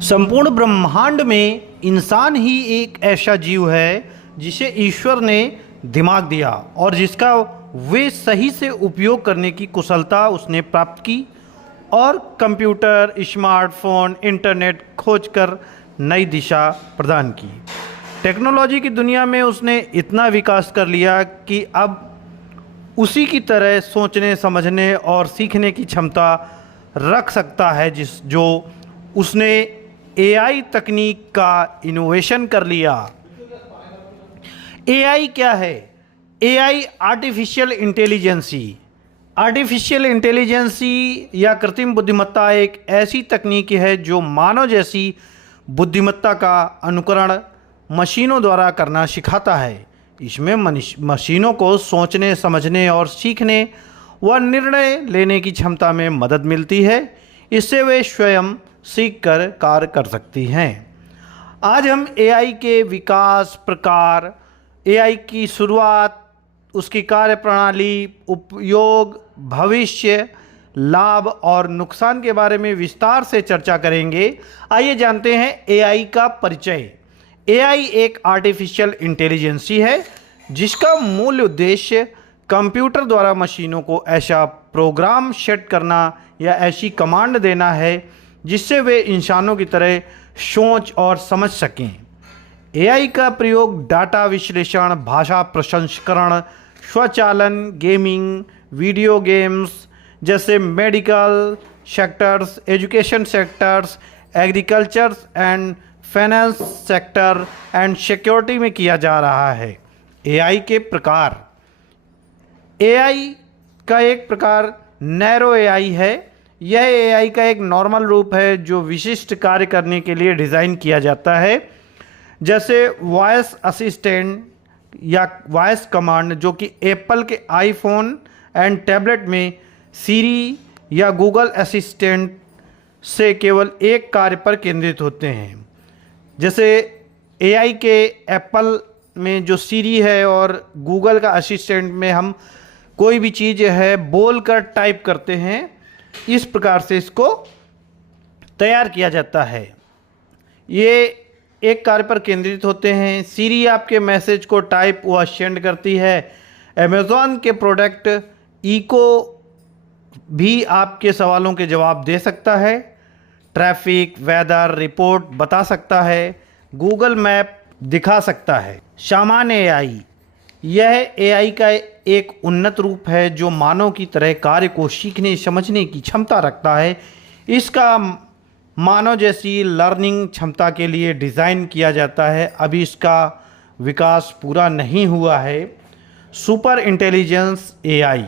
संपूर्ण ब्रह्मांड में इंसान ही एक ऐसा जीव है जिसे ईश्वर ने दिमाग दिया और जिसका वे सही से उपयोग करने की कुशलता उसने प्राप्त की और कंप्यूटर, स्मार्टफोन, इंटरनेट खोजकर नई दिशा प्रदान की। टेक्नोलॉजी की दुनिया में उसने इतना विकास कर लिया कि अब उसी की तरह सोचने, समझने और सीखने की क्षमता रख सकता है जो उसने एआई तकनीक का इनोवेशन कर लिया। एआई क्या है? एआई आर्टिफिशियल इंटेलिजेंसी या कृत्रिम बुद्धिमत्ता एक ऐसी तकनीक है जो मानव जैसी बुद्धिमत्ता का अनुकरण मशीनों द्वारा करना सिखाता है। इसमें मशीनों को सोचने, समझने और सीखने व निर्णय लेने की क्षमता में मदद मिलती है। इससे वे स्वयं सीखकर कार्य कर सकती हैं। आज हम एआई के विकास, प्रकार, एआई की शुरुआत, उसकी कार्यप्रणाली, उपयोग, भविष्य, लाभ और नुकसान के बारे में विस्तार से चर्चा करेंगे। आइए जानते हैं एआई का परिचय। एआई एक आर्टिफिशियल इंटेलिजेंसी है जिसका मूल उद्देश्य कंप्यूटर द्वारा मशीनों को ऐसा प्रोग्राम सेट करना या ऐसी कमांड देना है जिससे वे इंसानों की तरह सोच और समझ सकें। एआई का प्रयोग डाटा विश्लेषण, भाषा प्रसंस्करण, स्वचालन, गेमिंग, वीडियो गेम्स जैसे medical sectors, education sectors, agriculture and finance sector and security में किया जा रहा है। एआई के प्रकार। एआई का एक प्रकार नैरो एआई है। यह एआई का एक नॉर्मल रूप है जो विशिष्ट कार्य करने के लिए डिज़ाइन किया जाता है, जैसे वॉइस असिस्टेंट या वॉइस कमांड, जो कि एप्पल के आईफोन एंड टैबलेट में सीरी या गूगल असिस्टेंट से केवल एक कार्य पर केंद्रित होते हैं। जैसे एआई के एप्पल में जो सीरी है और गूगल का असिस्टेंट में हम कोई भी चीज़ है बोलकर टाइप करते हैं, इस प्रकार से इसको तैयार किया जाता है। ये एक कार्य पर केंद्रित होते हैं। सीरी आपके मैसेज को टाइप व सेंड करती है। अमेज़ॉन के प्रोडक्ट इको भी आपके सवालों के जवाब दे सकता है। ट्रैफिक, वेदर रिपोर्ट बता सकता है। गूगल मैप दिखा सकता है। सामान्य एआई। यह एआई का एक उन्नत रूप है जो मानव की तरह कार्य को सीखने, समझने की क्षमता रखता है। इसका मानव जैसी लर्निंग क्षमता के लिए डिज़ाइन किया जाता है। अभी इसका विकास पूरा नहीं हुआ है। Super intelligence AI.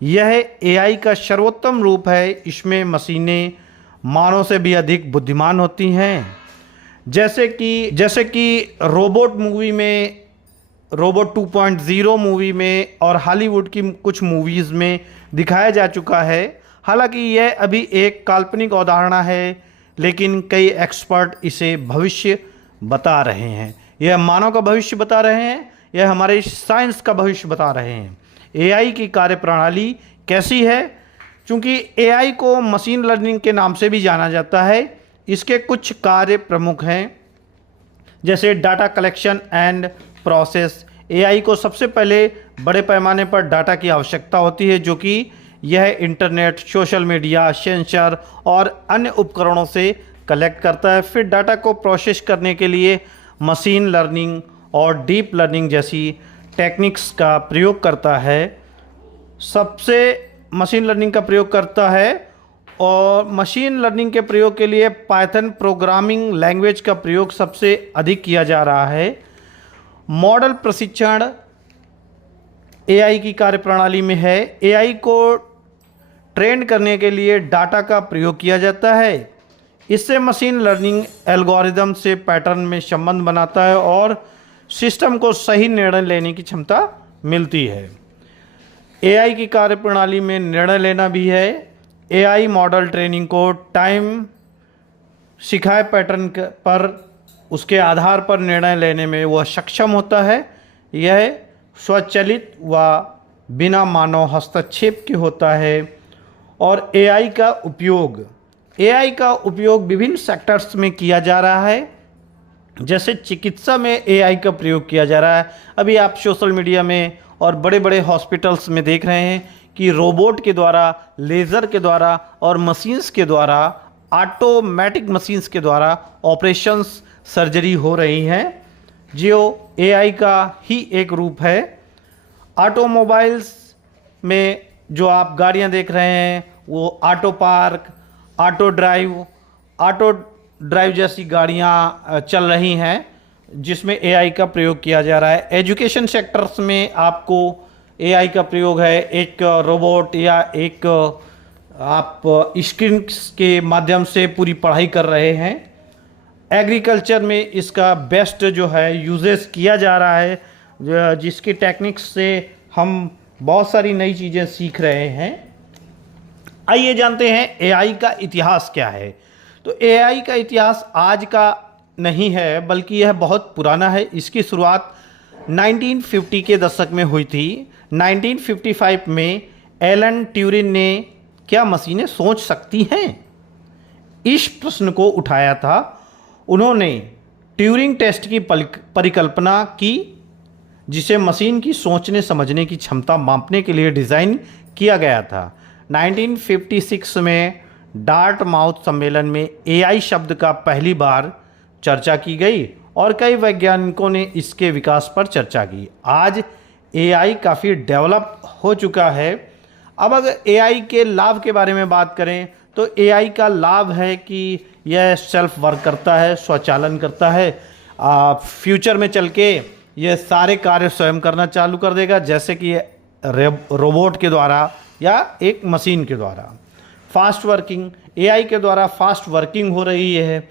यह एआई का सर्वोत्तम रूप है। इसमें मशीनें मानव से भी अधिक बुद्धिमान होती हैं। जैसे कि रोबोट मूवी में, रोबोट 2.0 मूवी में और हॉलीवुड की कुछ मूवीज़ में दिखाया जा चुका है। हालांकि यह अभी एक काल्पनिक अवधारणा है, लेकिन कई एक्सपर्ट इसे भविष्य बता रहे हैं। यह मानव का भविष्य बता रहे हैं, यह हमारे साइंस का भविष्य बता रहे हैं। एआई की कार्यप्रणाली कैसी है? चूँकि एआई को मशीन लर्निंग के नाम से भी जाना जाता है, इसके कुछ कार्य प्रमुख हैं, जैसे data collection and process. AI को सबसे पहले बड़े पैमाने पर डाटा की आवश्यकता होती है, जो कि यह इंटरनेट, सोशल मीडिया, सेंसर और अन्य उपकरणों से कलेक्ट करता है। फिर डाटा को प्रोसेस करने के लिए मशीन लर्निंग और डीप लर्निंग जैसी टेक्निक्स का प्रयोग करता है। सबसे मशीन लर्निंग का प्रयोग करता है और मशीन लर्निंग के प्रयोग के लिए पाइथन प्रोग्रामिंग लैंग्वेज का प्रयोग सबसे अधिक किया जा रहा है। मॉडल प्रशिक्षण एआई की कार्यप्रणाली में है। एआई को ट्रेन करने के लिए डाटा का प्रयोग किया जाता है। इससे मशीन लर्निंग एल्गोरिदम से पैटर्न में संबंध बनाता है और सिस्टम को सही निर्णय लेने की क्षमता मिलती है। एआई की कार्यप्रणाली में निर्णय लेना भी है। एआई मॉडल ट्रेनिंग को टाइम सिखाए पैटर्न पर उसके आधार पर निर्णय लेने में वह सक्षम होता है। यह स्वचालित व बिना मानव हस्तक्षेप के होता है। और एआई का उपयोग। एआई का उपयोग विभिन्न सेक्टर्स में किया जा रहा है। जैसे चिकित्सा में एआई का प्रयोग किया जा रहा है। अभी आप सोशल मीडिया में और बड़े बड़े हॉस्पिटल्स में देख रहे हैं कि रोबोट के द्वारा, लेज़र के द्वारा और मशीन्स के द्वारा, ऑटोमेटिक मशीन्स के द्वारा ऑपरेशंस, सर्जरी हो रही हैं, जो एआई का ही एक रूप है। ऑटोमोबाइल्स में जो आप गाड़ियां देख रहे हैं वो ऑटो पार्क, ऑटो ड्राइव जैसी गाड़ियां चल रही हैं जिसमें एआई का प्रयोग किया जा रहा है। एजुकेशन सेक्टर्स में आपको एआई का प्रयोग है। एक रोबोट या एक आप स्क्रीन के माध्यम से पूरी पढ़ाई कर रहे हैं। एग्रीकल्चर में इसका बेस्ट जो है यूजेस किया जा रहा है, जिसकी टेक्निक्स से हम बहुत सारी नई चीज़ें सीख रहे हैं। आइए जानते हैं एआई का इतिहास क्या है। तो एआई का इतिहास आज का नहीं है बल्कि यह बहुत पुराना है। इसकी शुरुआत 1950 के दशक में हुई थी। 1955 में एलन ट्यूरिंग ने क्या मशीनें सोच सकती हैं, इस प्रश्न को उठाया था। उन्होंने ट्यूरिंग टेस्ट की परिकल्पना की, जिसे मशीन की सोचने समझने की क्षमता मापने के लिए डिज़ाइन किया गया था। 1956 में डार्टमाउथ सम्मेलन में एआई शब्द का पहली बार चर्चा की गई और कई वैज्ञानिकों ने इसके विकास पर चर्चा की। आज एआई काफ़ी डेवलप हो चुका है। अब अगर एआई के लाभ के बारे में बात करें तो एआई का लाभ है कि यह सेल्फ वर्क करता है, स्वचालन करता है। फ्यूचर में चल के यह सारे कार्य स्वयं करना चालू कर देगा, जैसे कि रोबोट के द्वारा या एक मशीन के द्वारा। फास्ट वर्किंग, एआई के द्वारा फास्ट वर्किंग हो रही है,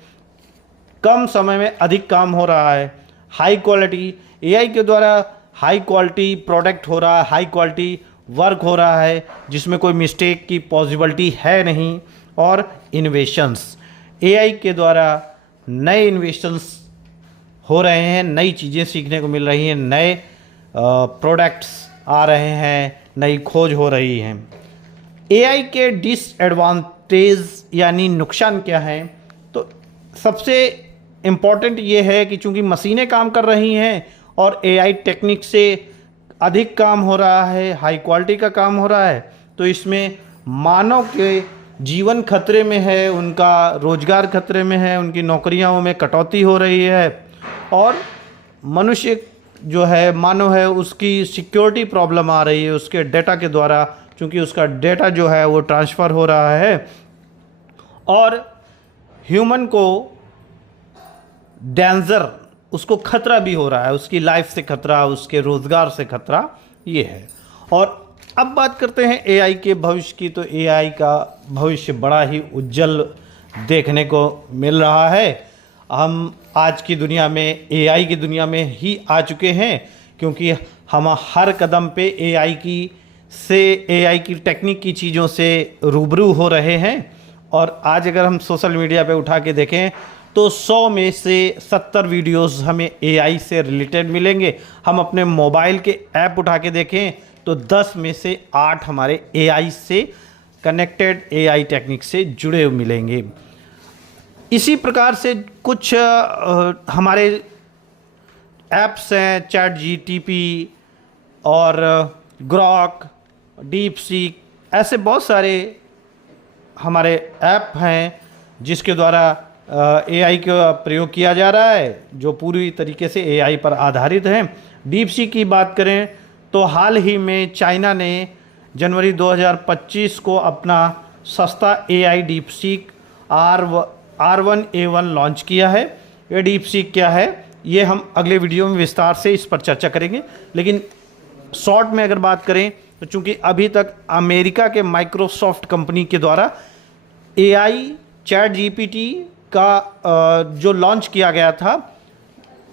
कम समय में अधिक काम हो रहा है। हाई क्वालिटी, एआई के द्वारा हाई क्वालिटी प्रोडक्ट हो रहा है, हाई क्वालिटी वर्क हो रहा है जिसमें कोई मिस्टेक की पॉसिबिलिटी है नहीं। और इन्वेशंस, एआई के द्वारा नए इन्वेशंस हो रहे हैं, नई चीज़ें सीखने को मिल रही हैं, नए प्रोडक्ट्स आ रहे हैं, नई खोज हो रही हैं। एआई के डिसएडवांटेज यानी नुकसान क्या हैं? तो सबसे इम्पॉर्टेंट ये है कि चूंकि मशीनें काम कर रही हैं और एआई टेक्निक से अधिक काम हो रहा है, हाई क्वालिटी का काम हो रहा है, तो इसमें मानव के जीवन खतरे में है, उनका रोजगार खतरे में है, उनकी नौकरियों में कटौती हो रही है और मनुष्य जो है, मानव है, उसकी सिक्योरिटी प्रॉब्लम आ रही है उसके डेटा के द्वारा, क्योंकि उसका डेटा जो है वो ट्रांसफ़र हो रहा है और ह्यूमन को डेंजर, उसको खतरा भी हो रहा है, उसकी लाइफ से खतरा, उसके रोज़गार से खतरा ये है। और अब बात करते हैं एआई के भविष्य की। तो एआई का भविष्य बड़ा ही उज्जवल देखने को मिल रहा है। हम आज की दुनिया में एआई की दुनिया में ही आ चुके हैं, क्योंकि हम हर कदम पे एआई की टेक्निक की चीज़ों से रूबरू हो रहे हैं। और आज अगर हम सोशल मीडिया पे उठा के देखें तो 100 में से 70 वीडियोस हमें एआई से रिलेटेड मिलेंगे। हम अपने मोबाइल के ऐप उठा के देखें तो 10 में से 8 हमारे एआई से कनेक्टेड, एआई टेक्निक से जुड़े हुए मिलेंगे। इसी प्रकार से कुछ हमारे ऐप्स हैं, चैट जीटीपी और ग्रॉक, डीप सीक, ऐसे बहुत सारे हमारे ऐप हैं जिसके द्वारा एआई का प्रयोग किया जा रहा है, जो पूरी तरीके से एआई पर आधारित हैं। डीप सीक की बात करें तो हाल ही में चाइना ने जनवरी 2025 को अपना सस्ता AI deep seek R1A1 launch किया है। ये डीप सीक क्या है, ये हम अगले वीडियो में विस्तार से इस पर चर्चा करेंगे। लेकिन शॉर्ट में अगर बात करें तो चूंकि अभी तक अमेरिका के माइक्रोसॉफ्ट कंपनी के द्वारा एआई चैट जीपीटी का जो लॉन्च किया गया था,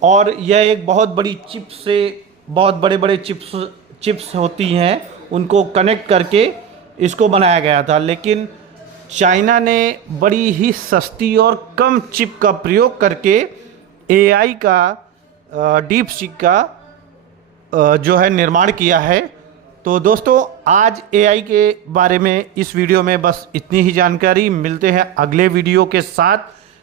और यह एक बहुत बड़ी चिप से, बहुत बड़े बड़े चिप्स होती हैं, उनको कनेक्ट करके इसको बनाया गया था। लेकिन चाइना ने बड़ी ही सस्ती और कम चिप का प्रयोग करके एआई का डीप सीक का जो है निर्माण किया है, तो दोस्तों आज एआई के बारे में इस वीडियो में बस इतनी ही जानकारी। मिलते हैं अगले वीडियो के साथ।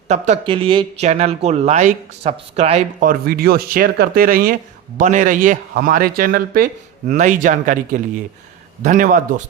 तब तक के लिए चैनल को लाइक, सब्सक्राइब और वीडियो शेयर करते रहिए। बने रहिए हमारे चैनल पे नई जानकारी के लिए। धन्यवाद दोस्तों।